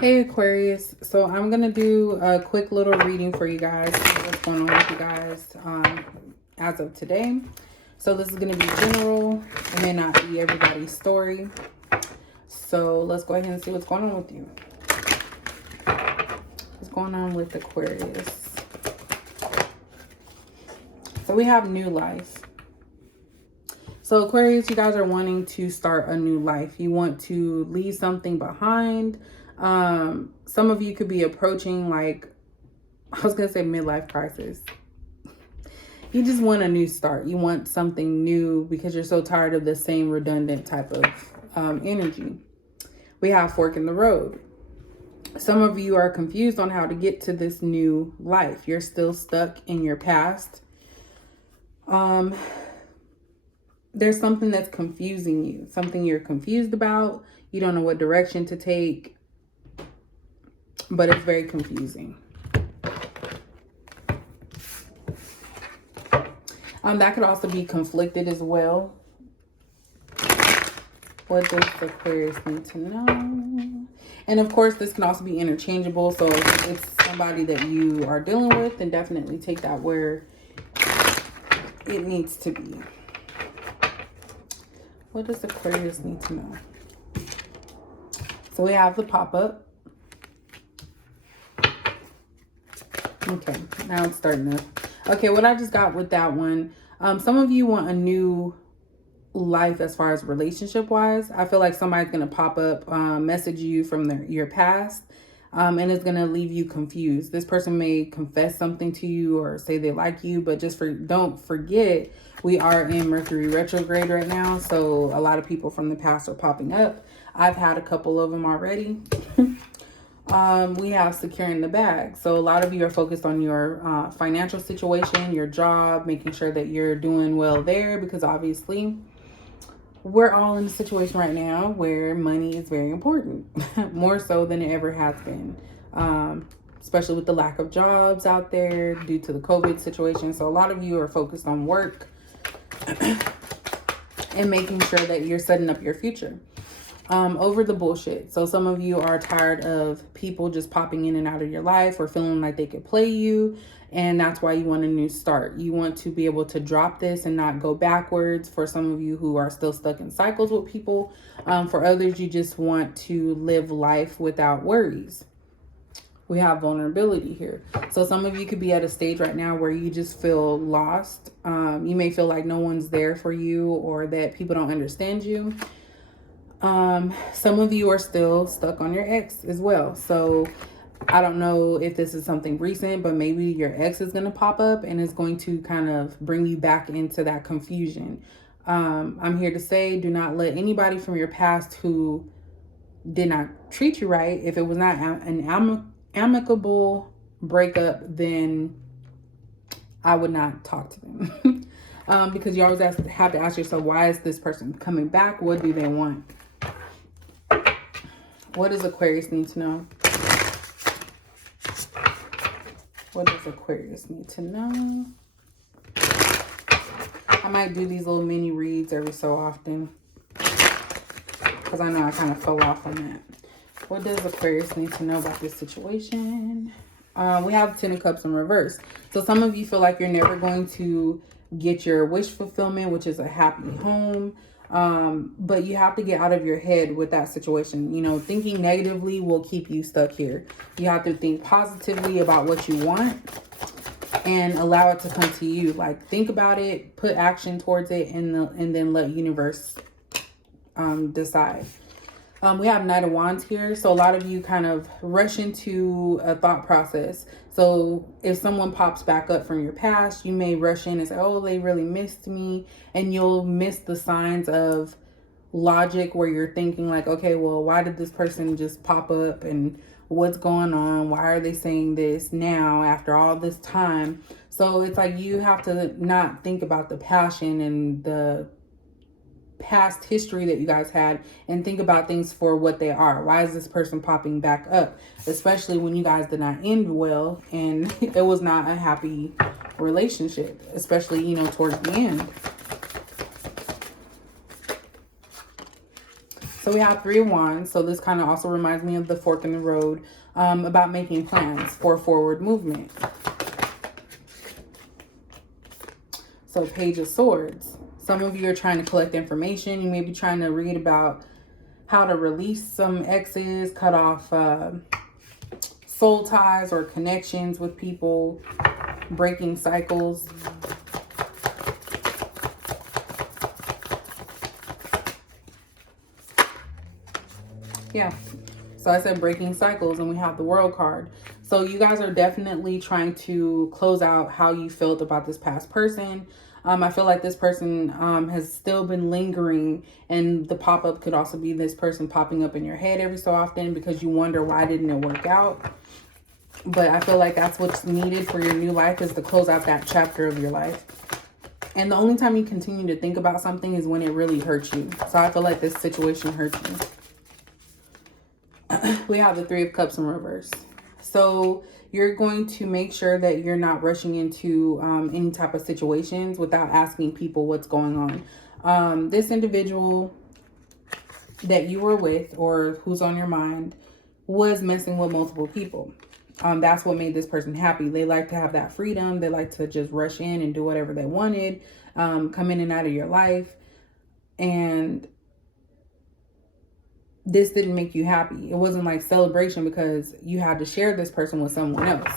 Hey Aquarius, so I'm going to do a quick little reading for you guys, what's going on with you guys as of today. So this is going to be general, it may not be everybody's story. So let's go ahead and see what's going on with you. What's going on with Aquarius? So we have new life. So Aquarius, you guys are wanting to start a new life. You want to leave something behind. Some of you could be approaching, like, I was going to say midlife crisis. You just want a new start. You want something new because you're so tired of the same redundant type of energy. We have fork in the road. Some of you are confused on how to get to this new life. You're still stuck in your past. There's something that's confusing you, something you're confused about. You don't know what direction to take, but it's very confusing. That could also be conflicted as well. What does Aquarius need to know? And of course, this can also be interchangeable. So if it's somebody that you are dealing with, then definitely take that where it needs to be. What does Aquarius need to know? So we have the pop-up. Okay, now it's starting to... Okay, what I just got with that one, some of you want a new life as far as relationship-wise. I feel like somebody's going to pop up, message you from your past, and it's going to leave you confused. This person may confess something to you or say they like you, but don't forget, we are in Mercury retrograde right now, so a lot of people from the past are popping up. I've had a couple of them already. We have securing the bag. So a lot of you are focused on your financial situation, your job, making sure that you're doing well there, because obviously we're all in a situation right now where money is very important, more so than it ever has been, especially with the lack of jobs out there due to the COVID situation. So a lot of you are focused on work and making sure that you're setting up your future. Over the bullshit. So some of you are tired of people just popping in and out of your life or feeling like they could play you. And that's why you want a new start. You want to be able to drop this and not go backwards. For some of you who are still stuck in cycles with people. For others, you just want to live life without worries. We have vulnerability here. So some of you could be at a stage right now where you just feel lost. You may feel like no one's there for you or that people don't understand you. Some of you are still stuck on your ex as well. So I don't know if this is something recent, but maybe your ex is going to pop up and is going to kind of bring you back into that confusion. I'm here to say, do not let anybody from your past who did not treat you right. If it was not an amicable breakup, then I would not talk to them. Because you always have to ask yourself, why is this person coming back? What do they want? What does Aquarius need to know? What does Aquarius need to know? I might do these little mini reads every so often, because I know I kind of fell off on that. What does Aquarius need to know about this situation? We have 10 of Cups in reverse. So some of you feel like you're never going to get your wish fulfillment, which is a happy home. But you have to get out of your head with that situation. You know, thinking negatively will keep you stuck here. You have to think positively about what you want and allow it to come to you. Like, think about it, put action towards it, and then let universe decide. We have Knight of Wands here. So a lot of you kind of rush into a thought process. So if someone pops back up from your past, you may rush in and say, oh, they really missed me. And you'll miss the signs of logic where you're thinking like, okay, well, why did this person just pop up and what's going on? Why are they saying this now after all this time? So it's like you have to not think about the passion and the past history that you guys had and think about things for what they are. Why is this person popping back up? Especially when you guys did not end well and it was not a happy relationship, especially, you know, towards the end. So we have 3 of Wands. So this kind of also reminds me of the fork in the road, about making plans for forward movement. So Page of Swords. Some of you are trying to collect information. You may be trying to read about how to release some exes, cut off soul ties or connections with people, breaking cycles. Yeah, so I said breaking cycles, and we have the World card. So you guys are definitely trying to close out how you felt about this past person. I feel like this person has still been lingering, and the pop-up could also be this person popping up in your head every so often because you wonder, why didn't it work out? But I feel like that's what's needed for your new life, is to close out that chapter of your life. And the only time you continue to think about something is when it really hurts you. So I feel like this situation hurts you. We have the 3 of Cups in reverse. So you're going to make sure that you're not rushing into any type of situations without asking people what's going on. This individual that you were with, or who's on your mind, was messing with multiple people. That's what made this person happy. They like to have that freedom. They like to just rush in and do whatever they wanted, come in and out of your life. And this didn't make you happy. It wasn't like celebration because you had to share this person with someone else.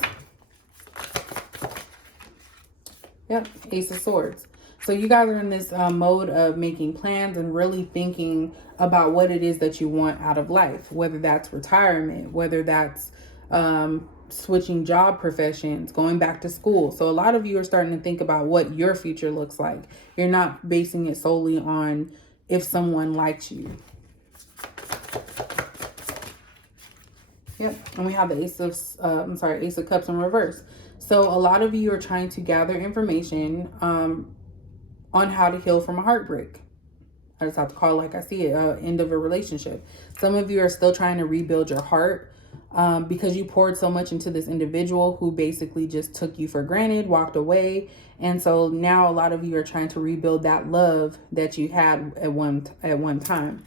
Yep, Ace of Swords. So you guys are in this mode of making plans and really thinking about what it is that you want out of life, whether that's retirement, whether that's switching job professions, going back to school. So a lot of you are starting to think about what your future looks like. You're not basing it solely on if someone likes you. Yep, and we have the Ace of Cups in reverse. So a lot of you are trying to gather information on how to heal from a heartbreak. I just have to call it like I see it, end of a relationship. Some of you are still trying to rebuild your heart because you poured so much into this individual who basically just took you for granted, walked away. And so now a lot of you are trying to rebuild that love that you had at one time.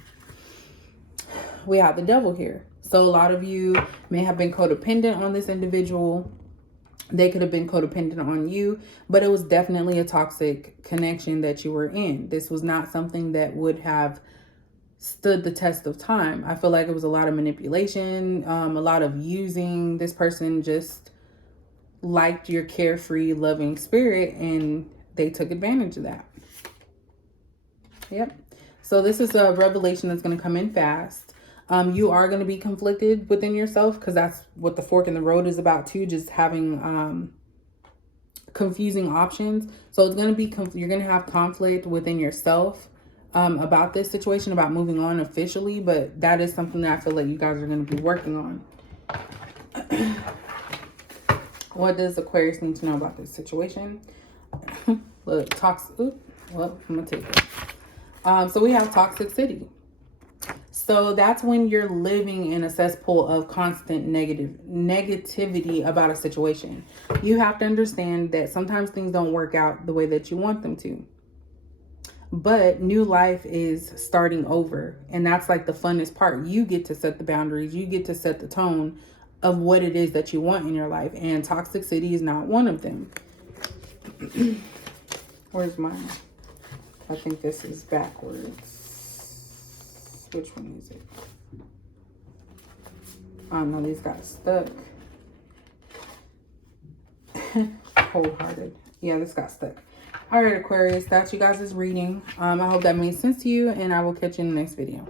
We have the Devil here. So a lot of you may have been codependent on this individual. They could have been codependent on you, but it was definitely a toxic connection that you were in. This was not something that would have stood the test of time. I feel like it was a lot of manipulation, a lot of using. This person just liked your carefree, loving spirit, and they took advantage of that. Yep. So this is a revelation that's going to come in fast. You are going to be conflicted within yourself, because that's what the fork in the road is about too, just having confusing options. So it's going to be, you're going to have conflict within yourself about this situation, about moving on officially, but that is something that I feel like you guys are going to be working on. What does Aquarius need to know about this situation? Look, toxic. Well, I'm going to take it. So we have toxicity. So that's when you're living in a cesspool of constant negativity about a situation. You have to understand that sometimes things don't work out the way that you want them to. But new life is starting over. And that's like the funnest part. You get to set the boundaries. You get to set the tone of what it is that you want in your life. And toxicity is not one of them. Where's mine? I think this is backwards. Which one is it? Oh no, these got stuck. Cold-hearted. Yeah, this got stuck. All right, Aquarius, that's you guys' reading. I hope that made sense to you, and I will catch you in the next video.